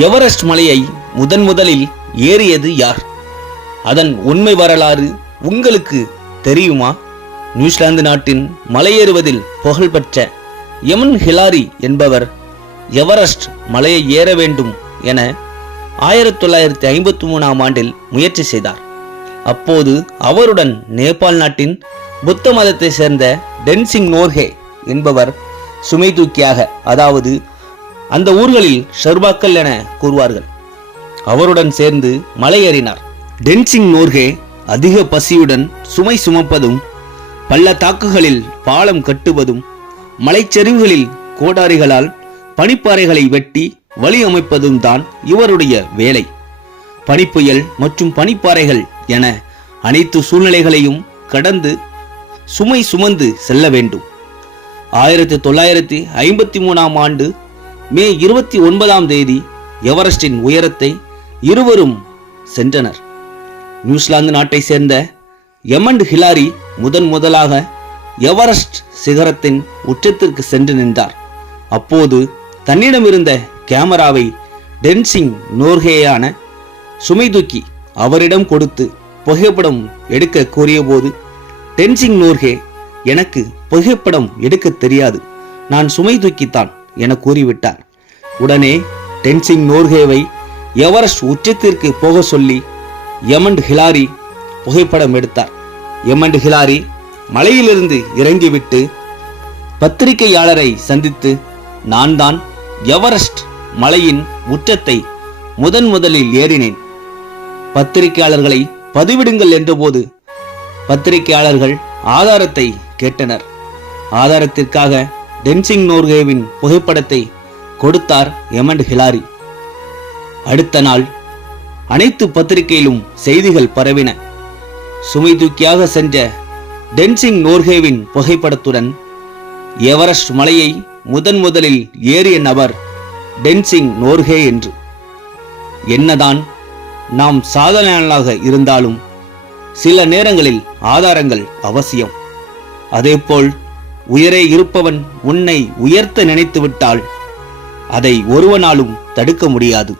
Everest மலையை முதலில் ஏறியது யார்? அதன் உண்மை வரலாறு உங்களுக்கு தெரியுமா? நியூசிலாந்து நாட்டின் மலையேறுவதில் புகழ்பெற்ற எமன் ஹிலாரி என்பவர் எவரெஸ்ட் மலையை ஏற வேண்டும் என 1953ஆம் ஆண்டில் முயற்சி செய்தார். அப்போது அவருடன் நேபாள் நாட்டின் புத்த மதத்தை சேர்ந்த டென்சிங் நோர்கே என்பவர் சுமை தூக்கியாக, அதாவது அந்த ஊர்களில் ஷெர்பாக்கள் என கூறுவார்கள், அவருடன் சேர்ந்து மலையேறினார். டென்சிங் நோர்கே அதிக பசியுடன் சுமை சுமப்பதும், பள்ளத்தாக்குகளில் பாலம் கட்டுவதும், மலைச்சரிவுகளில் கோடாரிகளால் பனிப்பாறைகளை வெட்டி வழி அமைப்பதும் தான் இவருடைய வேலை. பனிப்புயல் மற்றும் பனிப்பாறைகள் என அனைத்து சூழ்நிலைகளையும் கடந்து சுமை சுமந்து செல்ல வேண்டும். 1953ஆம் ஆண்டு மே 29ஆம் தேதி எவரெஸ்டின் உயரத்தை இருவரும் சென்றனர். நியூசிலாந்து நாட்டை சேர்ந்த எமண்ட் ஹிலாரி முதலாக எவரெஸ்ட் சிகரத்தின் உச்சத்திற்கு சென்று நின்றார். அப்போது தன்னிடம் இருந்த கேமராவை டென்சிங் நோர்கேயான சுமை தூக்கி அவரிடம் கொடுத்து புகைப்படம் எடுக்க கூறிய போது, டென்சிங் நோர்கே, எனக்கு புகைப்படம் எடுக்க தெரியாது, நான் சுமை தூக்கித்தான் என கூறிவிட்டார். உடனே டென்சிங் நோர்கேவை எவரெஸ்ட் உச்சத்திற்கு போக சொல்லி எமண்ட் ஹிலாரி புகைப்படம் எடுத்தார். எமண்ட் ஹிலாரி மலையிலிருந்து இறங்கிவிட்டு பத்திரிகையாளரை சந்தித்து, நான் தான் எவரெஸ்ட் மலையின் உச்சத்தை முதலில் ஏறினேன், பத்திரிகையாளர்களை பதிவிடுங்கள் என்றபோது பத்திரிகையாளர்கள் ஆதாரத்தை கேட்டனர். ஆதாரத்திற்காக டென்சிங் நோர்கேவின் புகைப்படத்தை கொடுத்தார் எமண்ட் ஹிலாரி. அடுத்த நாள் அனைத்து பத்திரிகையிலும் செய்திகள் பரவின. சுமை தூக்கியாக சென்ற டென்சிங் நோர்கேவின் புகைப்படத்துடன் எவரெஸ்ட் மலையை முதலில் ஏறிய நபர் டென்சிங் நோர்கே என்று. என்னதான் நாம் சாதனையாளராக இருந்தாலும் சில நேரங்களில் ஆதாரங்கள் அவசியம். அதேபோல் உயரே இருப்பவன் உன்னை உயர்த்த நினைத்துவிட்டால் அதை ஒருவனாலும் தடுக்க முடியாது.